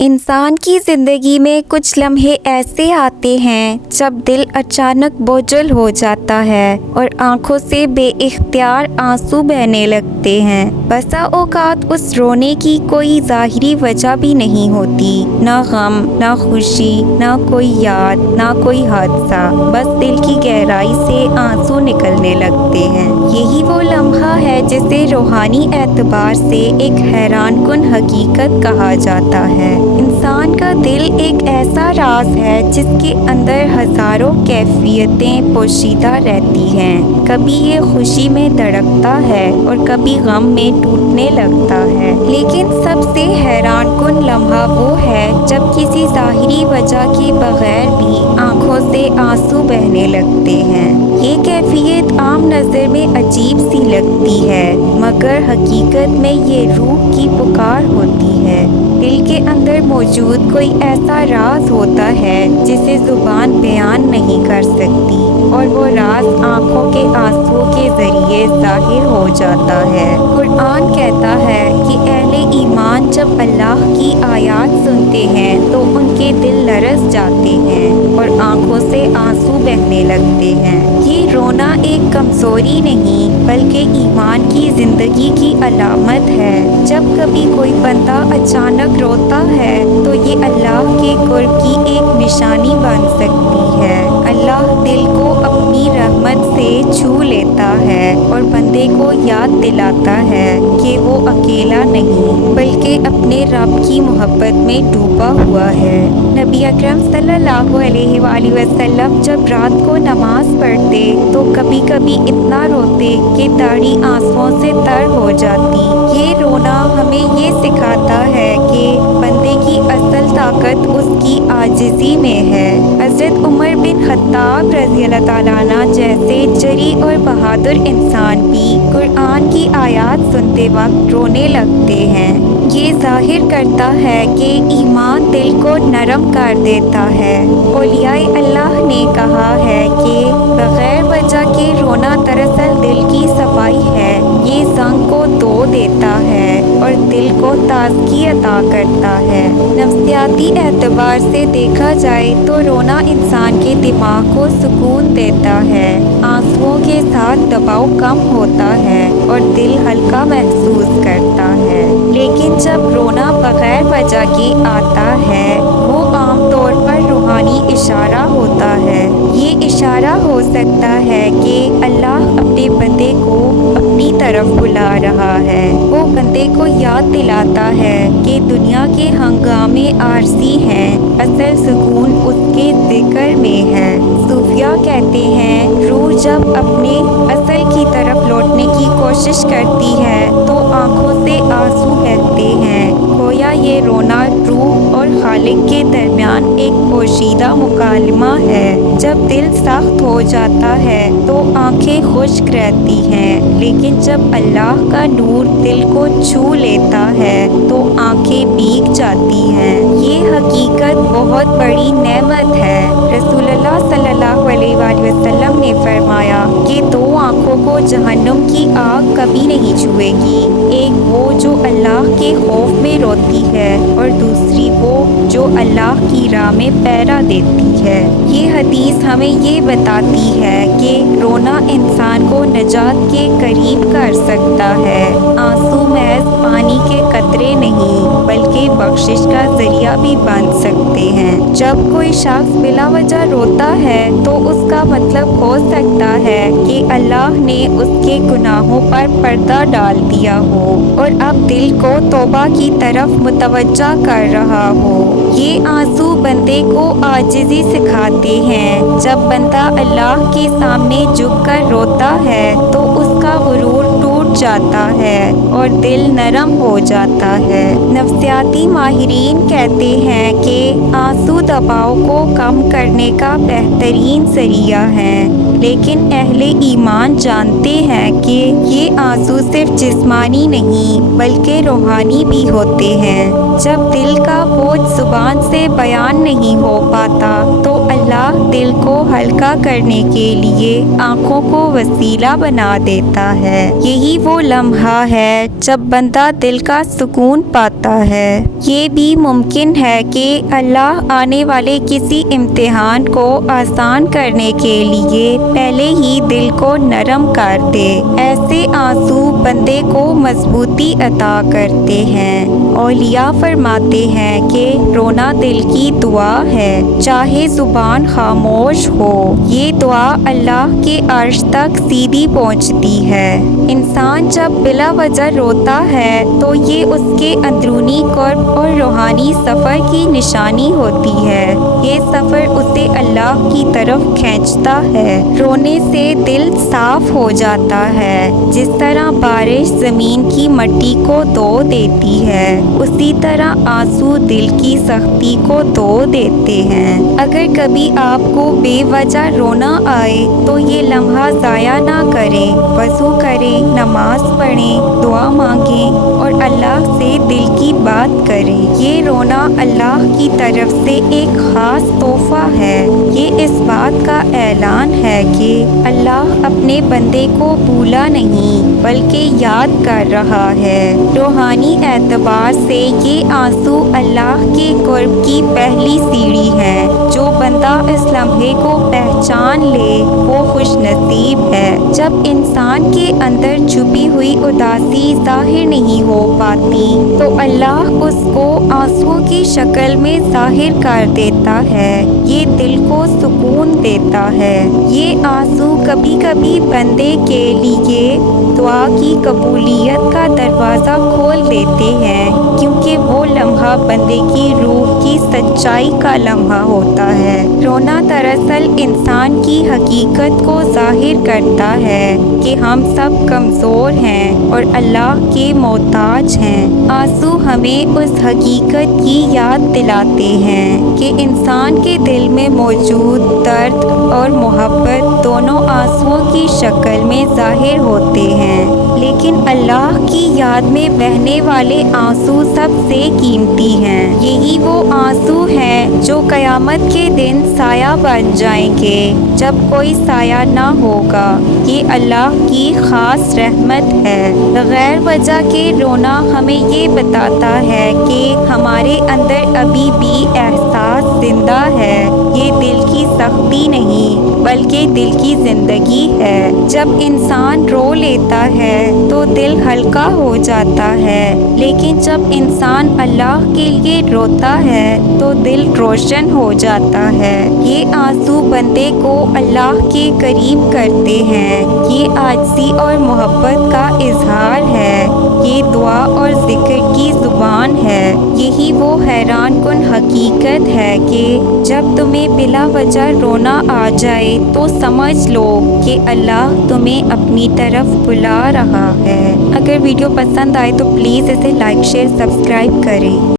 انسان کی زندگی میں کچھ لمحے ایسے آتے ہیں جب دل اچانک بوجھل ہو جاتا ہے اور آنکھوں سے بے اختیار آنسو بہنے لگتے ہیں۔ بسا اوقات اس رونے کی کوئی ظاہری وجہ بھی نہیں ہوتی، نہ غم، نہ خوشی، نہ کوئی یاد، نہ کوئی حادثہ، بس دل کی گہرائی سے آنسو نکلنے لگتے ہیں۔ یہی وہ لمحہ ہے جسے روحانی اعتبار سے ایک حیران کن حقیقت کہا جاتا ہے۔ انسان کا دل ایک ایسا راز ہے جس کے اندر ہزاروں کیفیتیں پوشیدہ رہتی ہیں۔ کبھی یہ خوشی میں دھڑکتا ہے اور کبھی غم میں ٹوٹنے لگتا ہے، لیکن سب سے حیران کن لمحہ وہ ہے جب کسی ظاہری وجہ کے بغیر بھی آنکھوں سے آنسو بہنے لگتے ہیں۔ یہ کیفیت عام نظر میں عجیب سی لگتی ہے، مگر حقیقت میں یہ روح کی پکار ہوتی ہے۔ دل کے اندر موجود کوئی ایسا راز ہوتا ہے جسے زبان بیان نہیں کر سکتی، اور وہ راز آنکھوں کے آنسو کے ذریعے ظاہر ہو جاتا ہے۔ قرآن کہتا ہے کہ اہل ایمان جب اللہ کی آیات سنتے ہیں تو ان کے دل لرز جاتے ہیں اور آنکھوں سے آنسو بہنے لگتے ہیں۔ یہ رونا ایک کمزوری نہیں بلکہ ایمان کی زندگی کی علامت ہے۔ جب کبھی کوئی بندہ اچانک روتا ہے تو یہ اللہ کے قرب کی ایک نشانی بن سکتی ہے۔ اللہ دل کو اپنی رحمت سے چھو لیتا ہے اور بندے کو یاد دلاتا ہے کہ وہ اکیلا نہیں بلکہ اپنے رب کی محبت میں ڈوبا ہوا ہے۔ نبی اکرم صلی اللہ علیہ وآلہ وسلم جب رات کو نماز پڑھتے تو کبھی کبھی اتنا روتے کہ داڑھی آنسوؤں سے تر ہو جاتی۔ یہ رونا ہمیں یہ سکھاتا ہے کہ بندے کی اصل طاقت اس کی عاجزی میں ہے۔ حضرت عمر بن خطاب رضی اللہ تعالیٰ عنہ جیسے جری اور بہادر انسان بھی قرآن کی آیات سنتے وقت رونے لگتے ہیں۔ یہ ظاہر کرتا ہے کہ ایمان دل کو نرم کر دیتا ہے۔ اولیاء اللہ نے کہا ہے کہ بغیر وجہ کے رونا دراصل دل کی صفائی ہے۔ یہ زنگ کو دھو دیتا ہے اور دل کو تازگی عطا کرتا ہے۔ نفسیاتی اعتبار سے دیکھا جائے تو رونا انسان کے دماغ کو سکون دیتا ہے، آنسوؤں کے ساتھ دباؤ کم ہوتا ہے اور دل ہلکا محسوس کرتا ہے۔ لیکن جب رونا بغیر وجہ کے آتا ہے وہ عام طور پر روحانی اشارہ ہوتا ہے۔ یہ اشارہ ہو سکتا ہے کہ اللہ اپنے بندے کو اپنی طرف بلا رہا ہے۔ وہ بندے کو یاد دلاتا ہے کہ دنیا کے ہنگامے عارضی ہیں، اصل سکون اس کے ذکر میں ہے۔ صوفیہ کہتے ہیں روح جب اپنے اصل کی طرف لوٹنے کی کوشش کرتی ہے تو آنکھوں سے آنسو بہتے ہیں، گویا یہ رونا روح اور خالق کے درمیان ایک پوشیدہ مکالمہ ہے۔ جب دل سخت ہو جاتا ہے تو آنکھیں خشک رہتی ہیں، لیکن جب اللہ کا نور دل کو چھو لیتا ہے تو آنکھیں بھیگ جاتی ہیں۔ یہ حقیقت بہت بڑی نعمت ہے۔ رسول اللہ صلی اللہ علیہ وآلہ وسلم نے فرمایا کہ دو آنکھوں کو جہنم کی آگ کبھی نہیں چھوئے گی، ایک وہ جو اللہ کے خوف میں روتی ہے اور دوسری وہ جو اللہ کی راہ میں پہرا دیتی ہے۔ یہ حدیث ہمیں یہ بتاتی ہے کہ رونا انسان کو نجات کے قریب کر سکتا ہے۔ آنسو محض پانی کے قطرے نہیں بلکہ بخشش کا ذریعہ بھی بن سکتے ہیں۔ جب کوئی شخص بلا وجہ روتا ہے تو اس کا مطلب ہو سکتا ہے کہ اللہ نے اس کے گناہوں پر پردہ ڈال دیا ہو اور اب دل کو توبہ کی طرف متوجہ کر رہا ہو۔ یہ آنسو بندے کو عاجزی سکھاتے ہیں۔ جب بندہ اللہ کے سامنے جھک کر روتا ہے تو اس کا غرور ٹوٹ جاتا ہے اور دل نرم ہو جاتا ہے۔ نفسیاتی ماہرین کہتے ہیں کہ آنسو دباؤ کو کم کرنے کا بہترین ذریعہ ہے، لیکن اہل ایمان جانتے ہیں کہ یہ آنسو صرف جسمانی نہیں بلکہ روحانی بھی ہوتے ہیں۔ جب دل کا بوجھ زبان سے بیان نہیں ہو پاتا تو اللہ اللہ دل کو ہلکا کرنے کے لیے آنکھوں کو وسیلہ بنا دیتا ہے۔ یہی وہ لمحہ ہے جب بندہ دل کا سکون پاتا ہے۔ یہ بھی ممکن ہے کہ اللہ آنے والے کسی امتحان کو آسان کرنے کے لیے پہلے ہی دل کو نرم کر دے۔ ایسے آنسو بندے کو مضبوطی عطا کرتے ہیں۔ اولیاء فرماتے ہیں کہ رونا دل کی دعا ہے، چاہے زبان خاموش ہو۔ یہ دعا اللہ کے عرش تک سیدھی پہنچتی ہے۔ انسان جب بلا وجہ روتا ہے تو یہ اس کے اندرونی قرب اور روحانی سفر کی نشانی ہوتی ہے۔ یہ سفر اسے اللہ کی طرف کھینچتا ہے۔ رونے سے دل صاف ہو جاتا ہے۔ جس طرح بارش زمین کی مٹی کو دھو دیتی ہے، اسی طرح آنسو دل کی سختی کو دھو دیتے ہیں۔ اگر کبھی آپ کو بے وجہ رونا آئے تو یہ لمحہ ضائع نہ کریں، وضو کریں، نماز پڑھیں، دعا مانگیں اور اللہ سے دل کی بات کریں۔ یہ رونا اللہ کی طرف سے ایک خاص تحفہ ہے۔ یہ اس بات کا اعلان ہے کہ اللہ اپنے بندے کو بھولا نہیں بلکہ یاد کر رہا ہے۔ روحانی اعتبار سے یہ آنسو اللہ کے قرب کی پہلی سیڑھی ہے۔ جو بندہ اس لمحے کو پہچان لے وہ خوش نصیب ہے۔ جب انسان کے اندر چھپی ہوئی اداسی ظاہر نہیں ہو پاتی تو اللہ اس کو آنسوؤں کی شکل میں ظاہر کر دیتا ہے۔ یہ دل کو سکون دیتا ہے۔ یہ آنسو کبھی کبھی بندے کے لیے دعا کی قبولیت کا دروازہ کھول دیتے ہیں، کیونکہ وہ لمحہ بندے کی روح کی سچائی کا لمحہ ہوتا ہے۔ رونا دراصل انسان کی حقیقت کو ظاہر کرتا ہے کہ ہم سب کمزور ہیں اور اللہ کے محتاج ہیں۔ آنسو ہمیں اس حقیقت کی یاد دلاتے ہیں کہ انسان کے دل میں موجود درد اور محبت دونوں آنسوؤں کی شکل میں ظاہر ہوتے ہیں، لیکن اللہ کی یاد میں بہنے والے آنسو سب سے قیمتی ہیں۔ یہی وہ آنسو ہیں جو قیامت کے دن سایہ بن جائیں گے جب کوئی سایہ نہ ہوگا۔ یہ اللہ کی خاص رحمت ہے۔ بغیر وجہ کے رونا ہمیں یہ بتاتا ہے کہ ہمارے اندر ابھی بھی احساس زندہ ہے۔ یہ دل کی سختی نہیں بلکہ دل کی زندگی ہے۔ جب انسان رو لیتا ہے تو دل ہلکا ہو جاتا ہے، لیکن جب انسان اللہ کے لیے روتا ہے تو دل روشن ہو جاتا ہے۔ یہ آنسو بندے کو اللہ کے قریب کرتے ہیں۔ یہ عاجزی اور محبت کا اظہار ہے۔ یہ دعا اور ذکر کی زبان ہے۔ یہی وہ حیران کن حقیقت ہے کہ جب تمہیں بلا وجہ رونا آ جائے تو سمجھ لو کہ اللہ تمہیں اپنی طرف بلا رہا ہے۔ اگر ویڈیو پسند آئے تو پلیز اسے لائک، شیئر، سبسکرائب کریں۔